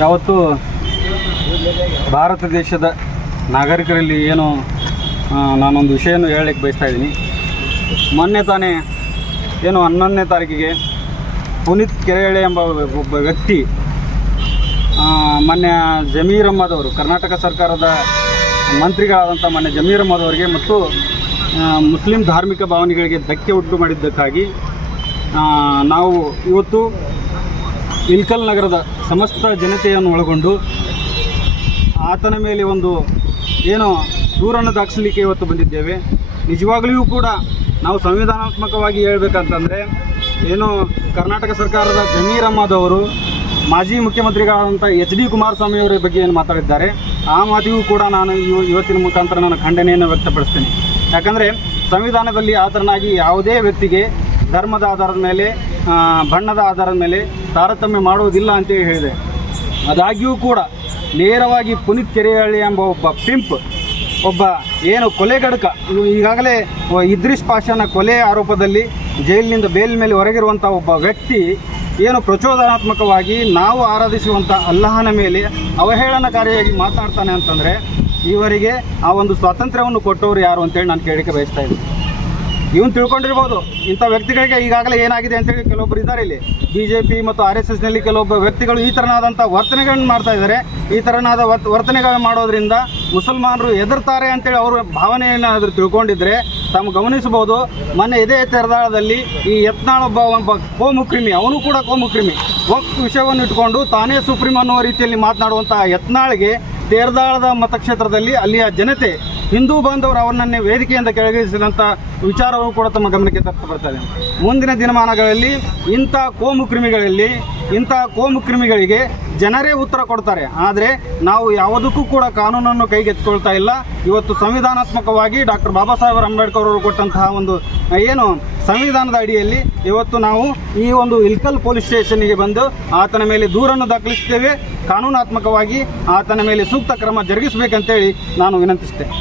ಯಾವತ್ತು ಭಾರತ ದೇಶದ ನಾಗರಿಕರಲ್ಲಿ ಏನು ನಾನೊಂದು ವಿಷಯವನ್ನು ಹೇಳಲಿಕ್ಕೆ ಬಯಸ್ತಾ ಇದ್ದೀನಿ. ಮೊನ್ನೆ ತಾನೇ ಏನು ಹನ್ನೊಂದನೇ ತಾರೀಕಿಗೆ ಪುನೀತ್ ಕೆರೆಹಳ್ಳಿ ಎಂಬ ಒಬ್ಬ ವ್ಯಕ್ತಿ ಮೊನ್ನೆ ಜಮೀರ್ ಅಹ್ಮದ್ ಅವರು ಕರ್ನಾಟಕ ಸರ್ಕಾರದ ಮಂತ್ರಿಗಳಾದಂಥ ಮೊನ್ನೆ ಜಮೀರ್ ಅಹ್ಮದ್ ಅವರಿಗೆ ಮತ್ತು ಮುಸ್ಲಿಂ ಧಾರ್ಮಿಕ ಭಾವನೆಗಳಿಗೆ ಧಕ್ಕೆ ಉಂಟು ಮಾಡಿದ್ದಕ್ಕಾಗಿ ನಾವು ಇವತ್ತು ಇಲ್ಕಲ್ ನಗರದ ಸಮಸ್ತ ಜನತೆಯನ್ನು ಒಳಗೊಂಡು ಆತನ ಮೇಲೆ ಒಂದು ಏನು ದೂರನ್ನು ದಾಖಲಿಸಲಿಕ್ಕೆ ಇವತ್ತು ಬಂದಿದ್ದೇವೆ. ನಿಜವಾಗಲಿಯೂ ಕೂಡ ನಾವು ಸಂವಿಧಾನಾತ್ಮಕವಾಗಿ ಹೇಳಬೇಕಂತಂದರೆ ಏನು ಕರ್ನಾಟಕ ಸರ್ಕಾರದ ಜಮೀರ್ ಅಹಮದ್ ಅವರು, ಮಾಜಿ ಮುಖ್ಯಮಂತ್ರಿಗಳಾದಂಥ ಎಚ್ ಡಿ ಕುಮಾರಸ್ವಾಮಿ ಅವರ ಬಗ್ಗೆ ಏನು ಮಾತಾಡಿದ್ದಾರೆ, ಆ ಮಾತಿಗೂ ಕೂಡ ನಾನು ಇವ- ಇವತ್ತಿನ ಮುಖಾಂತರ ನಾನು ಖಂಡನೆಯನ್ನು ವ್ಯಕ್ತಪಡಿಸ್ತೇನೆ. ಯಾಕಂದರೆ ಸಂವಿಧಾನದಲ್ಲಿ ಆತನಾಗಿ ಯಾವುದೇ ವ್ಯಕ್ತಿಗೆ ಧರ್ಮದ ಆಧಾರದ ಮೇಲೆ ಬಣ್ಣದ ಆಧಾರದ ಮೇಲೆ ತಾರತಮ್ಯ ಮಾಡುವುದಿಲ್ಲ ಅಂತೇಳಿ ಹೇಳಿದೆ. ಆದಾಗ್ಯೂ ಕೂಡ ನೇರವಾಗಿ ಪುನೀತ್ ಕೆರೆಹಳ್ಳಿ ಎಂಬ ಒಬ್ಬ ಪಿಂಪ್ ಒಬ್ಬ ಏನು ಕೊಲೆಗಡಕ ಈಗಾಗಲೇ ಇದ್ರಿಸ್ ಪಾಷನ ಕೊಲೆ ಆರೋಪದಲ್ಲಿ ಜೈಲಿನಿಂದ ಬೇಲ್ ಮೇಲೆ ಹೊರಗಿರುವಂಥ ಒಬ್ಬ ವ್ಯಕ್ತಿ ಏನು ಪ್ರಚೋದನಾತ್ಮಕವಾಗಿ ನಾವು ಆರಾಧಿಸುವಂಥ ಅಲ್ಲಹನ ಮೇಲೆ ಅವಹೇಳನಕಾರಿಯಾಗಿ ಮಾತಾಡ್ತಾನೆ ಅಂತಂದರೆ ಇವರಿಗೆ ಆ ಒಂದು ಸ್ವಾತಂತ್ರ್ಯವನ್ನು ಕೊಟ್ಟವರು ಯಾರು ಅಂತೇಳಿ ನಾನು ಕೇಳಿಕೆ ಬಯಸ್ತಾ ಇದ್ದೀನಿ. ಇವನು ತಿಳ್ಕೊಂಡಿರ್ಬೋದು. ಇಂಥ ವ್ಯಕ್ತಿಗಳಿಗೆ ಈಗಾಗಲೇ ಏನಾಗಿದೆ ಅಂತೇಳಿ ಕೆಲವೊಬ್ಬರು ಇದ್ದಾರೆ ಇಲ್ಲಿ. ಬಿ ಜೆ ಪಿ ಮತ್ತು ಆರ್ ಎಸ್ ಎಸ್ನಲ್ಲಿ ಕೆಲವೊಬ್ಬ ವ್ಯಕ್ತಿಗಳು ಈ ಥರನಾದಂಥ ವರ್ತನೆಗಳನ್ನ ಮಾಡ್ತಾ ಇದ್ದಾರೆ. ಈ ಥರನಾದ ವರ್ತನೆಗಳನ್ನು ಮಾಡೋದ್ರಿಂದ ಮುಸಲ್ಮಾನರು ಎದುರ್ತಾರೆ ಅಂತೇಳಿ ಅವರು ಭಾವನೆಯನ್ನಾದರೂ ತಿಳ್ಕೊಂಡಿದ್ರೆ ತಮ್ಮ ಗಮನಿಸಬಹುದು. ಮೊನ್ನೆ ಇದೇ ತೆರದಾಳದಲ್ಲಿ ಈ ಯತ್ನಾಳ ಒಬ್ಬ ಒಬ್ಬ ಕೋಮುಕ್ರಿಮಿ, ಅವನು ಕೂಡ ಕೋಮುಕ್ರಿಮಿ. ಒಕ್ ವಿಷಯವನ್ನು ಇಟ್ಕೊಂಡು ತಾನೇ ಸುಪ್ರೀಂ ಅನ್ನುವ ರೀತಿಯಲ್ಲಿ ಮಾತನಾಡುವಂಥ ಯತ್ನಾಳಿಗೆ ತೇರ್ದಾಳದ ಮತಕ್ಷೇತ್ರದಲ್ಲಿ ಅಲ್ಲಿಯ ಜನತೆ ಹಿಂದೂ ಬಾಂಧವರು ಅವರನ್ನೇ ವೇದಿಕೆಯಿಂದ ಕೆಳಗಿಳಿಸಿದಂಥ ವಿಚಾರವೂ ಕೂಡ ತಮ್ಮ ಗಮನಕ್ಕೆ ತರ್ತಾ ಬರ್ತದೆ ಮುಂದಿನ ದಿನಮಾನಗಳಲ್ಲಿ ಇಂಥ ಕೋಮು ಕ್ರಿಮಿಗಳಲ್ಲಿ, ಇಂಥ ಕೋಮು ಕ್ರಿಮಿಗಳಿಗೆ ಜನರೇ ಉತ್ತರ ಕೊಡ್ತಾರೆ. ಆದರೆ ನಾವು ಯಾವುದಕ್ಕೂ ಕೂಡ ಕಾನೂನನ್ನು ಕೈಗೆತ್ತಿಕೊಳ್ತಾ ಇಲ್ಲ. ಇವತ್ತು ಸಂವಿಧಾನಾತ್ಮಕವಾಗಿ ಡಾಕ್ಟರ್ ಬಾಬಾ ಸಾಹೇಬ್ ಅಂಬೇಡ್ಕರ್ ಅವರು ಕೊಟ್ಟಂತಹ ಒಂದು, ಏನು, ಸಂವಿಧಾನದ ಅಡಿಯಲ್ಲಿ ಇವತ್ತು ನಾವು ಈ ಒಂದು ಇಲ್ಕಲ್ ಪೊಲೀಸ್ ಸ್ಟೇಷನ್ಗೆ ಬಂದು ಆತನ ಮೇಲೆ ದೂರನ್ನು ದಾಖಲಿಸ್ತೇವೆ ಕಾನೂನಾತ್ಮಕವಾಗಿ ಆತನ ಮೇಲೆ ಸೂಕ್ತ ಕ್ರಮ ಜರುಗಿಸಬೇಕಂತೇಳಿ ನಾನು ವಿನಂತಿಸ್ತೇನೆ